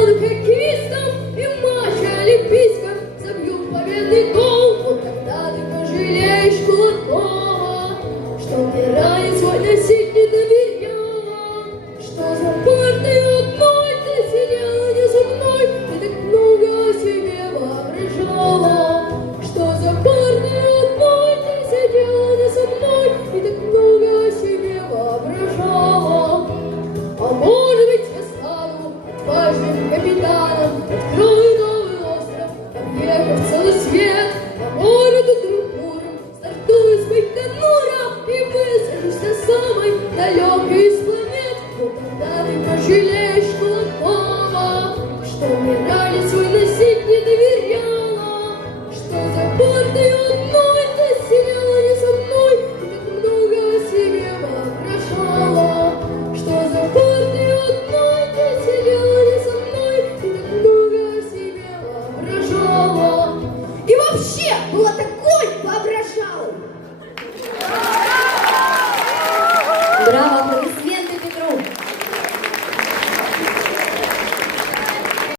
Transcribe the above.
стану хоккеистом и матч олимпийском забью победный гол. Вот тогда ты пожалеешь Кулакова, что мне ранец свой носить не доверяла, что за партой одной ты сидела не со мной и так много о себе воображала, что за партой одной ты сидела не со мной и так много о себе воображала. А может быть, я стану отважным капитаном, открою новый остров, объехав целый свет, а может, утром буром стартую с Байконура и высажусь на самой далекой из планет. Вот тогда ты пожалеешь Кулакова, что мне ранец свой носить не доверяла, что за партой одной ты сидела не со мной и так много о себе воображала, что за партой одной ты сидела не со мной и так много о себе воображала. И вообще была такой воображалой. Браво,